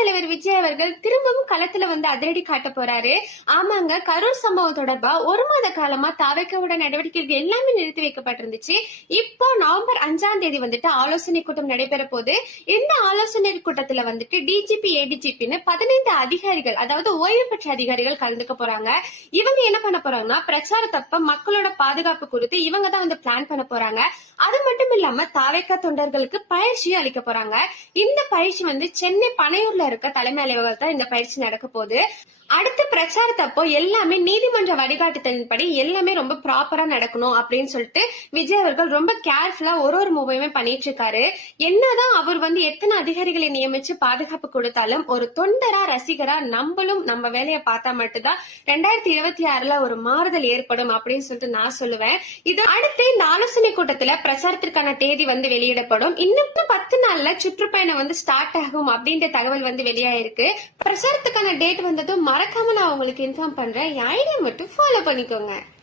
தலைவர் விஜய் அவர்கள் திரும்பவும் களத்துல வந்து அதிரடி காட்ட போறாரு. ஆமாங்க, கரூர் சம்பவம் தொடர்பா 1 மாத காலமா தாவேக்காவோட நடவடிக்கைகள் எல்லாமே நிறுத்தி வைக்கப்பட்டிருந்துச்சு. இப்போ நவம்பர் 5ஆம் தேதி வந்துட்டு ஆலோசனை கூட்டம் நடைபெற போது. இந்த ஆலோசனை கூட்டத்துல வந்துட்டு டிஜிபி ஏடிஜிபின்னு 15 அதிகாரிகள், அதாவது ஓய்வு பெற்ற அதிகாரிகள் கலந்துக்க போறாங்க. இவங்க என்ன பண்ண போறாங்கன்னா, பிரச்சாரத்தப்ப மக்களோட பாதுகாப்பு குறித்து இவங்க தான் வந்து பிளான் பண்ண போறாங்க. அது மட்டும் இல்லாம தாவேக்கா தொண்டர்களுக்கு பயிற்சியும் அளிக்க போறாங்க. இந்த பயிற்சி வந்து சென்னை பனையூர்ல இருக்க தலைமை அலுவலகத்தில் இந்த பயிற்சி நடக்க போகுது. அடுத்த பிரச்சாரத்தப்போ எல்லாமே நீதிமன்ற வழிகாட்டுதலின்படி எல்லாமே ரொம்ப ப்ராப்பரா நடக்கணும் அப்படின்னு சொல்லிட்டு விஜய் அவர்கள் ரொம்ப கேர்ஃபுல்லா ஒரு மூவையுமே பண்ணிட்டு இருக்காரு. என்னதான் அவர் வந்து எத்தனை அதிகாரிகளை நியமிச்சு பாதுகாப்பு கொடுத்தாலும் ஒரு தொண்டரா ரசிகரா நம்மளும் நம்ம வேலையை பார்த்தா மட்டும்தான் 2026ல ஒரு மாறுதல் ஏற்படும் அப்படின்னு சொல்லிட்டு நான் சொல்லுவேன். இது அடுத்து இந்த ஆலோசனை கூட்டத்துல பிரச்சாரத்திற்கான தேதி வந்து வெளியிடப்படும். இன்னும் 10 நாள்ல சுற்றுப்பயணம் வந்து ஸ்டார்ட் ஆகும் அப்படின்ற தகவல் வந்து வெளியாயிருக்கு. பிரச்சாரத்துக்கான டேட் வந்ததும் மறக்காம நான் உங்களுக்கு இன்ஃபார்ம் பண்றேன். என் ஐடியா மட்டும் ஃபாலோ பண்ணிக்கோங்க.